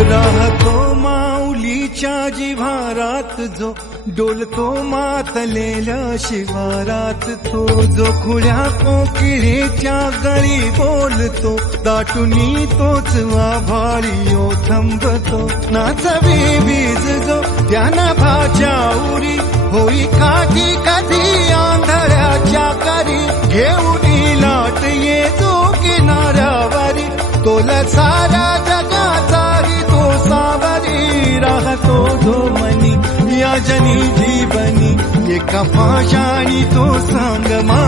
राहतो माऊलीच्या जिव्हारात जो डोलतो मातलेल्या शिवारात तो जो खुळ्या कोकिळेच्या गळी बोलतो दाटुनी तोच आभाळी ओ थांबतो. नाचवी बीज जो त्यानं भाच्या उरी होई काठी कधी आंधळ्याच्या करी घेऊन लाट येतो किनाऱ्यावरी तोला सारा जगाचा सावरी धो मनी या जनी जीवनी एका पाशाणी तो सांग मा